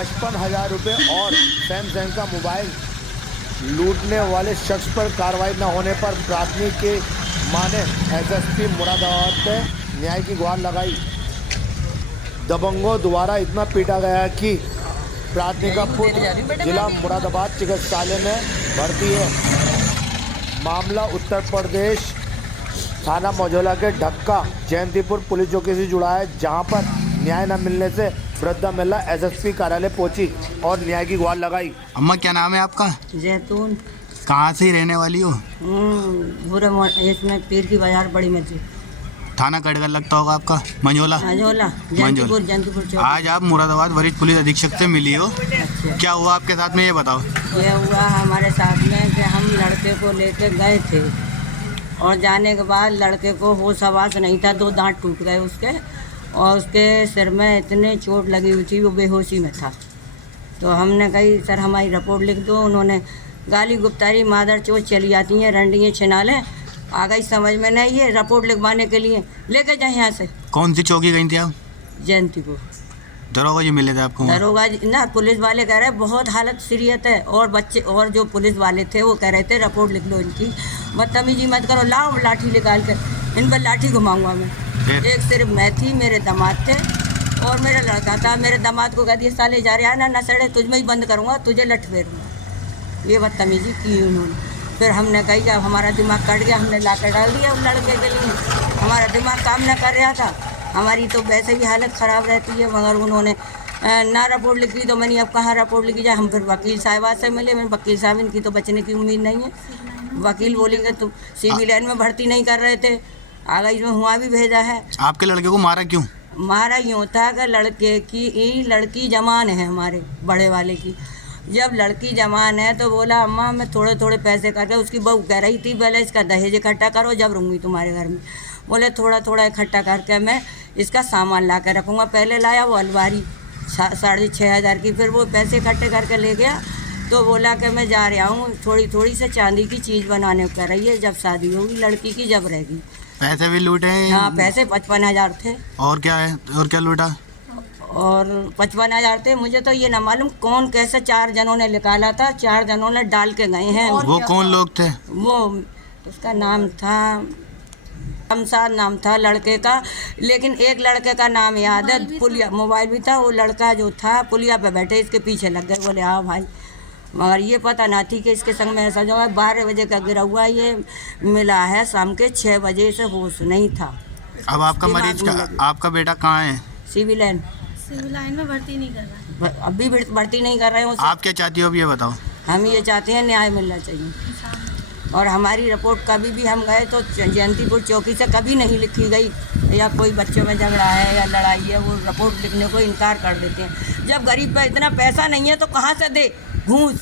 55,000 रुपये और सैमसंग का मोबाइल लूटने वाले शख्स पर कार्रवाई न होने पर प्राथमिक के माने एसएसपी मुरादाबाद पे न्याय की गुहार लगाई। दबंगों द्वारा इतना पीटा गया कि प्राथमिक का पुत्र जिला मुरादाबाद चिकित्सालय में भर्ती है। मामला उत्तर प्रदेश थाना मझौला के ढक्का जयंतीपुर पुलिस चौकी से जुड़ा है, जहां पर न्याय न मिलने से वृद्धा महिला एसएसपी कार्यालय पहुंची और न्याय की गुहार लगाई। अम्मा क्या नाम है आपका? जैतून। कहाँ से रहने वाली हो? इसमें पीर की बाजार बड़ी मस्जिद। थाना कड़गल लगता होगा आपका? मंझोला। जयंतीपुर। आज आप मुरादाबाद वरिष्ठ पुलिस अधीक्षक से मिली हो। अच्छा। क्या हुआ आपके साथ में, ये बताओ। ये हुआ हमारे साथ में कि हम लड़के को लेके गए थे और जाने के बाद लड़के को होश हवास नहीं था, 2 दांत टूट गए उसके और उसके सिर में इतने चोट लगी हुई थी, वो बेहोशी में था। तो हमने कही सर हमारी रिपोर्ट लिख दो। उन्होंने गाली गुप्तारी मादर चोट चली जाती हैं, रंडियाँ छिनाले आ गई, समझ में नहीं है। रिपोर्ट लिखवाने के लिए लेके जाए यहाँ से। कौन सी चौकी गई थी आप? जयंतीपुर। दरोगा जी मिले थे आपको? दरोगा जी ना, पुलिस वाले कह रहे बहुत हालत सीरियस है और बच्चे और जो पुलिस वाले थे वो कह रहे थे रिपोर्ट लिख लो इनकी, बदतमीजी मत करो, लाओ लाठी निकाल कर इन पर लाठी घुमाऊंगा मैं। एक सिर्फ मैं थी, मेरे दामाद थे और मेरा लड़का था। मेरे दामाद को कह दिया साले जा रहा ना सड़े, तुझ में ही बंद करूँगा, तुझे लठ फेरूँगा। ये बदतमीजी की उन्होंने। फिर हमने कही कि अब हमारा दिमाग कट गया, हमने ला कर डाल दिया उस लड़के के लिए। हमारा दिमाग काम न कर रहा था, हमारी तो वैसे भी हालत ख़राब रहती है, मगर उन्होंने ना रिपोर्ट लिखी। तो मैंने अब कहाँ रिपोर्ट लिखी जाए। हम फिर वकील साहिबा से मिले। मैं वकील साहब इनकी तो बचने की उम्मीद नहीं है, वकील बोलेंगे तो सिविल लाइन में भर्ती नहीं कर रहे थे, आगे इसमें हुआ भी भेजा है। आपके लड़के को मारा क्यों? मारा यूँ था कि लड़के की लड़की जमान है हमारे बड़े वाले की। जब लड़की जमान है तो बोला अम्मा मैं थोड़े थोड़े पैसे करके, उसकी बहू कह रही थी पहले इसका दहेज इकट्ठा करो जब रहूँगी तुम्हारे घर में। बोले थोड़ा थोड़ा इकट्ठा करके मैं इसका सामान ला कर रखूँगा। पहले लाया वो अलमारी 6,500 की, फिर वो पैसे इकट्ठे करके ले गया। तो बोला कि मैं जा रहा हूँ थोड़ी थोड़ी से चांदी की चीज़ बनाने को कर रही है, जब शादी होगी लड़की की जब रहेगी। पैसे भी लूटे हैं? हाँ पैसे 55,000 थे। और क्या है, और क्या लूटा? और 55,000 थे। मुझे तो ये ना मालूम कौन कैसे 4 जनों ने निकाला था, 4 जनों ने डाल के गए हैं। वो कौन लोग थे? वो उसका नाम था शमशाद नाम था लड़के का, लेकिन एक लड़के का नाम याद है, पुलिया मोबाइल भी था। वो लड़का जो था पुलिया पे बैठे इसके पीछे लग गए, बोले हाँ भाई, मगर ये पता ना थी कि इसके संग में ऐसा जो है। 12 बजे का गिरा हुआ ये मिला है, शाम के 6 बजे से होश नहीं था। अब आपका मरीज का, आपका बेटा कहाँ है? सिविल लाइन में भर्ती नहीं कर रहा है। अभी भर्ती नहीं कर रहे हैं। आप क्या चाहती हो अब ये बताओ? हम ये चाहते हैं न्याय मिलना चाहिए। और हमारी रिपोर्ट कभी भी हम गए तो जयंतीपुर चौकी से कभी नहीं लिखी गई, या कोई बच्चों में झगड़ा है या लड़ाई है वो रिपोर्ट लिखने को इनकार कर देते हैं। जब गरीब पे इतना पैसा नहीं है तो कहाँ से दे घूस।